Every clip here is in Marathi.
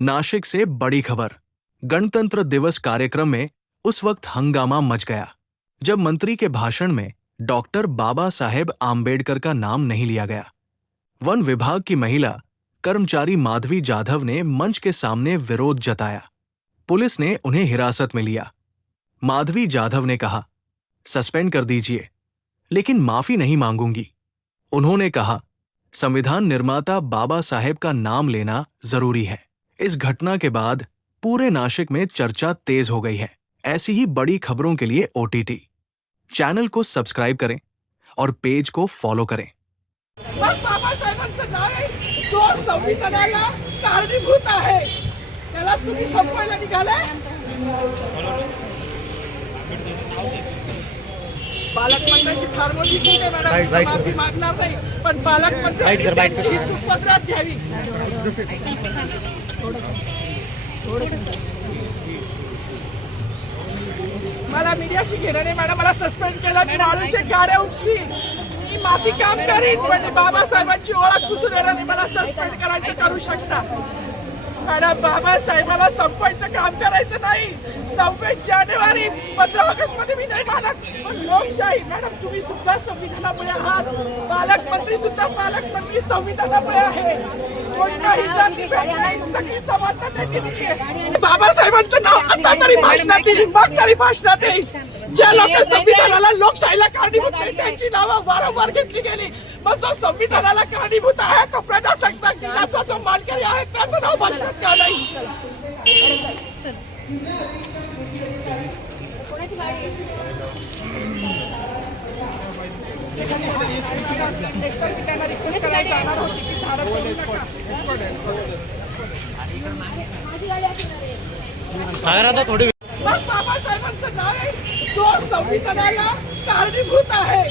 नासिक से बड़ी खबर। गणतंत्र दिवस कार्यक्रम में उस वक्त हंगामा मच गया जब मंत्री के भाषण में डॉक्टर बाबा साहेब आम्बेडकर का नाम नहीं लिया गया। वन विभाग की महिला कर्मचारी माधवी जाधव ने मंच के सामने विरोध जताया। पुलिस ने उन्हें हिरासत में लिया। माधवी जाधव ने कहा, सस्पेंड कर दीजिए, लेकिन माफी नहीं मांगूंगी। उन्होंने कहा, संविधान निर्माता बाबा साहेब का नाम लेना जरूरी है। इस घटना के बाद पूरे नासिक में चर्चा तेज हो गई है। ऐसी ही बड़ी खबरों के लिए OTT चैनल को सब्सक्राइब करें और पेज को फॉलो करें। बाबासाहेबांचं नाव जो संविधानाला कारणीभूत आहे त्याला तुम्ही संपवायला निघाले। पालकमंत्र्यांची फार मोठी चूक आहे मॅडम, माफी मागणार नाही, पण पालकमंत्र्यांची ही चूक पदरात घ्यावी। मला मीडियाशी घेणं नाही मॅडम, मला सस्पेंड केलं, मी वाळूचे गाड्या उपसी, मी माती काम करीन, पण बाबासाहेबांची ओळख पुसून येणार नाही। मला सस्पेंड करायचं करू शकता मॅडम, बाबासाहेबाला संपवायचं काम करायचं नाही। 26 जानेवारी 15 ऑगस्ट मध्ये मी नाही मानत, पण लोकशाही मॅडम तुम्ही सुद्धा संविधानामुळे आहात, पालकमंत्री सुद्धा पालकमंत्री संविधानामुळे आहे। कोणताही जाती भेद नाही, सगळी समानता भेटली आहे। बाबासाहेबांचं नाव आता तरी भाषणात येईल, मग तरी भाषणात येईल। ज्या लोक संविधानाला लोकशाहीला कारणीभूत नाही त्यांची नावं वारंवार घेतली गेली, मग जो संविधानाला कारणीभूत आहे तो प्रजासत्ताक दिनाचा जो मानकरी आहे त्याचं नाव भाषणात का नाही? बाबासाहेबांचं नाव जो संविधानाला कारणीभूत आहे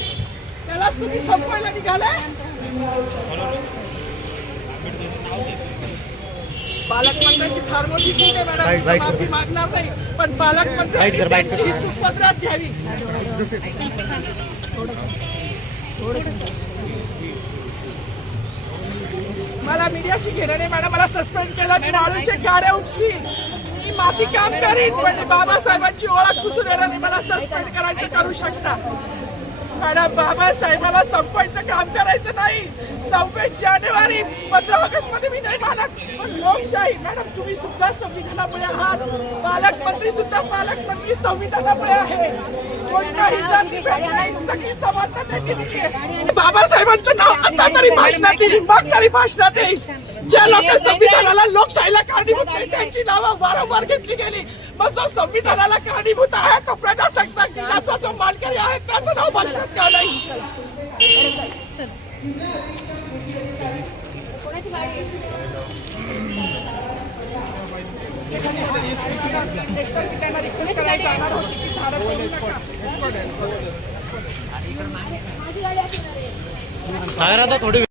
त्याला तुम्ही संपवायला निघाले। पालकमंत्र्यांची फार मोठी चूक आहे मॅडम, माफी मागणार नाही, पण पालकमंत्र्यांची ही चूक पदरात घ्यावी। मला मीडियाशी घेणं नाही मॅडम, मला सस्पेंड केलं, मी वाळूचे गाड्या उपसी, मी माती काम करीन, पण बाबासाहेबांची ओळख पुसून येणार नाही। मला सस्पेंड करायचं करू शकता मॅडम, बाबासाहेबाला संपवायचं काम करायचं नाही। 26 जानेवारी 15 ऑगस्ट मध्ये मी नाही मानत, पण लोकशाही मॅडम तुम्ही सुद्धा संविधानामुळे आहात, पालकमंत्री सुद्धा पालकमंत्री संविधानामुळे आहे। कोणताही जाती भेद नाही, सगळी समानता भेटली आहे। बाबासाहेबांचं नाव आता तरी भाषणात येईल, मग तरी भाषणात येईल। ज्या लोक संविधानाला लोकशाहीला कारणीभूत नाही त्यांची नावं वारंवार घेतली गेली, मग जो संविधानाला कारणीभूत आहे तो प्रजासत्ताक दिनाचा जो मानकरी आहे त्याचं नाव भाषणात का नाही? थोडी